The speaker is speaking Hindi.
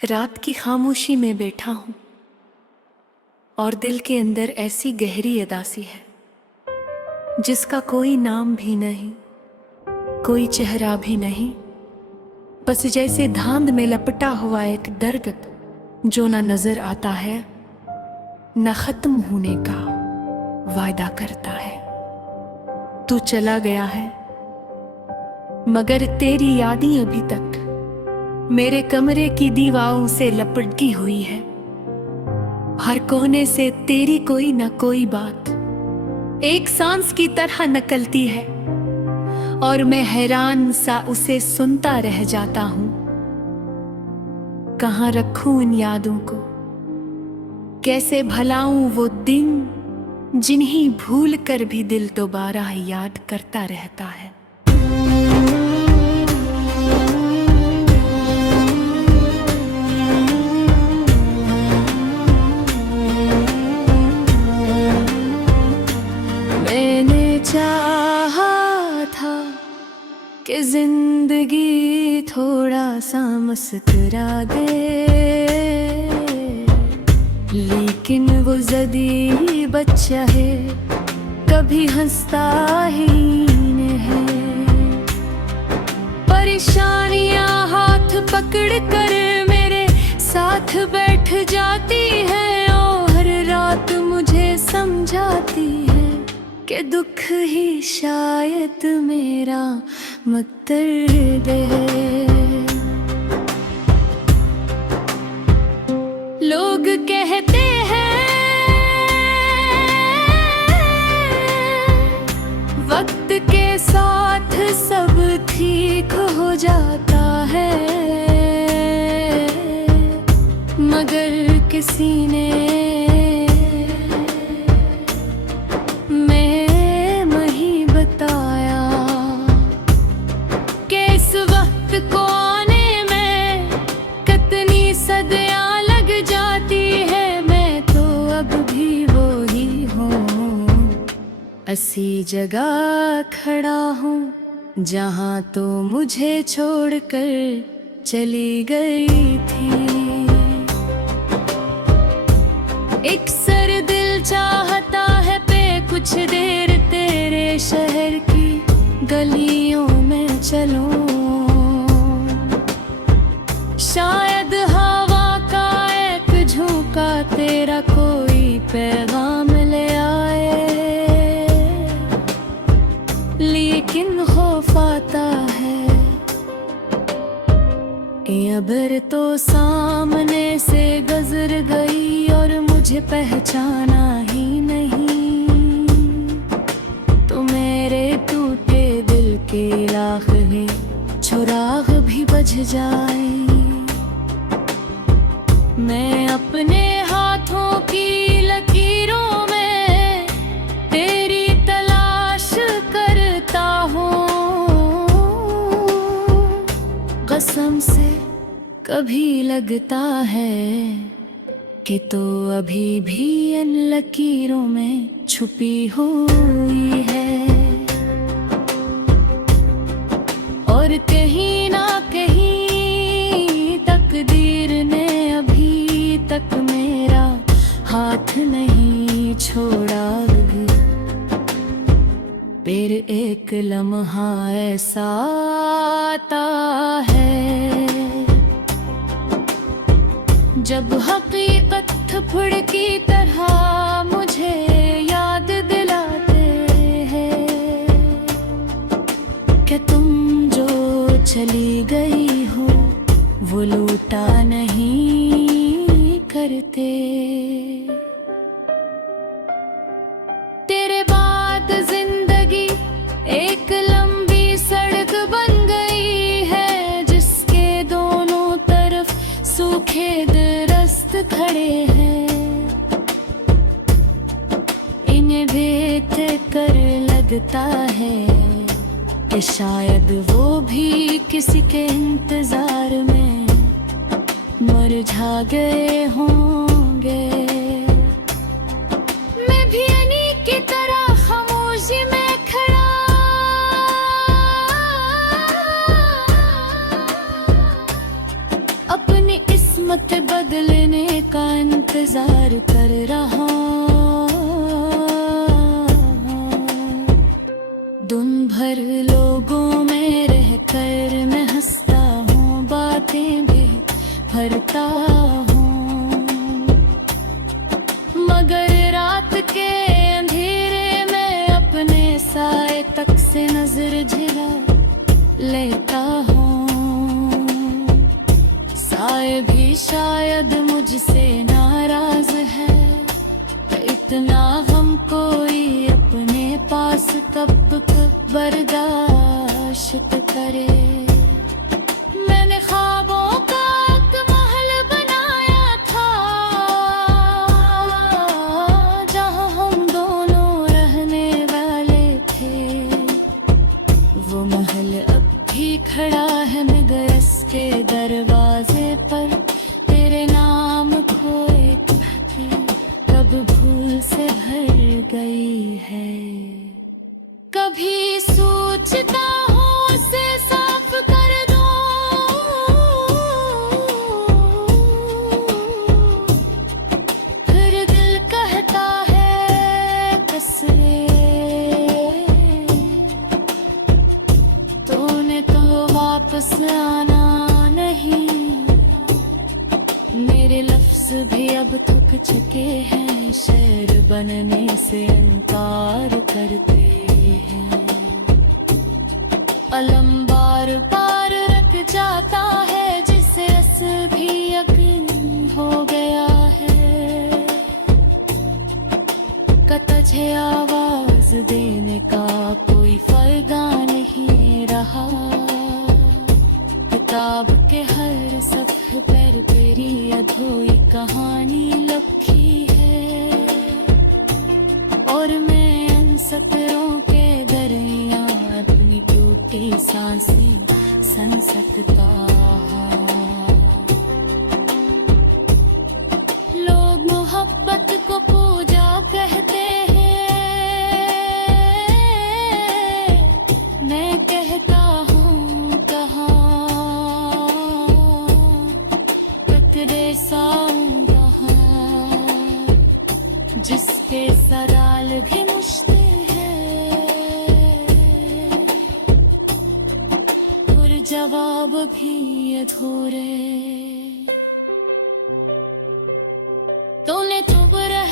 रात की खामोशी में बैठा हूँ और दिल के अंदर ऐसी गहरी उदासी है जिसका कोई नाम भी नहीं, कोई चेहरा भी नहीं। बस जैसे धांध में लपटा हुआ एक दर्द जो ना नजर आता है, न खत्म होने का वायदा करता है। तू चला गया है मगर तेरी यादें अभी तक मेरे कमरे की दीवारों से लपटी हुई है। हर कोने से तेरी कोई न कोई बात एक सांस की तरह निकलती है और मैं हैरान सा उसे सुनता रह जाता हूँ। कहाँ रखूं इन यादों को, कैसे भुलाऊं वो दिन जिन्हें भूल कर भी दिल दोबारा याद करता रहता है। मैंने चाहा था कि जिंदगी थोड़ा सा मुस्कुरा दे, लेकिन वो ज़दी बच्चा है, कभी हंसता ही नहीं। परेशानियां हाथ पकड़ कर मेरे साथ बैठ जाती है और हर रात मुझे समझाती है कि दुख ही शायद मेरा मकसद है। लोग कहते हैं वक्त के साथ सब ठीक हो जाता है, मगर किसी ने को आने में कितनी सदियां लग जाती है। मैं तो अब भी वो ही हूँ, ऐसी जगह खड़ा हूँ जहाँ तो मुझे छोड़कर चली गई थी। एक सर दिल चाहता है पे कुछ देर तेरे शहर की गलियों में चलूं, शायद हवा का एक झोंका तेरा कोई पैगाम ले आए। लेकिन खौफ आता है अबर तो सामने से गुजर गई और मुझे पहचाना ही नहीं। तो मेरे टूटे दिल के आखिरी चुराग भी बुझ जाए। मैं अपने हाथों की लकीरों में तेरी तलाश करता हूँ, कसम से कभी लगता है कि तो अभी भी इन लकीरों में छुपी हुई है और कहीं ना कहीं तकदीर ने अभी तक मेरा हाथ नहीं छोड़ा। फिर एक लम्हा ऐसा आता है जब हकीकत थप्पड़ की तरह मुझे याद दिलाते हैं कि तुम जो चली गई हो वो लूटा नहीं करते। तेरे बाद जिंदगी एक लंबी सड़क बन गई है जिसके दोनों तरफ सूखे दरख्त खड़े हैं। इन्हें देख कर लगता है कि शायद वो भी किसी के इंतजार में मुरझा गए होंगे। मैं भी इन्हीं की तरह खामोशी में खड़ा अपनी इस किस्मत बदलने का इंतजार कर रहा दिन भर लोगों में रहकर मैं हंसता हूँ, बातें भी भरता हूँ, मगर रात के अंधेरे में अपने साए तक से नजर झिरा लेता हूँ। साए भी शायद मुझसे नाराज है, इतना गम कोई अपने पास कब बर्दाश्त करे। मैंने ख्वाबों का एक महल बनाया था, जहां हम दोनों रहने वाले थे। वो महल अब भी खड़ा है मगरस के दरवाजे पर, तेरे नाम खोए कब भूल से भर गई है। कभी सोचता हूँ उसे साफ कर दूँ, फिर दिल कहता है कस ले। तूने तो वापस आना नहीं, मेरे लफ्ज भी अब थक चुके हैं, शेर बनने से इनकार करते हैं। अलम बार बार रख जाता है, जिसे असर भी यकीन हो गया है। तुझे आवाज देने का कोई फायदा नहीं रहा, किताब के हर सफ़े पर तेरी अधूरी कहानी लिखी है, और मैं इन सतरों के दरमियान अपनी टूटी सांसें सन सकता हूँ। लोग मोहब्बत को पूजा कहते हैं, मैं कहता हूँ कहाँ तेरे साऊं कहाँ, जिसके सराल भी मुश्किल है और जवाब भी अधूरे। तूने चुप रह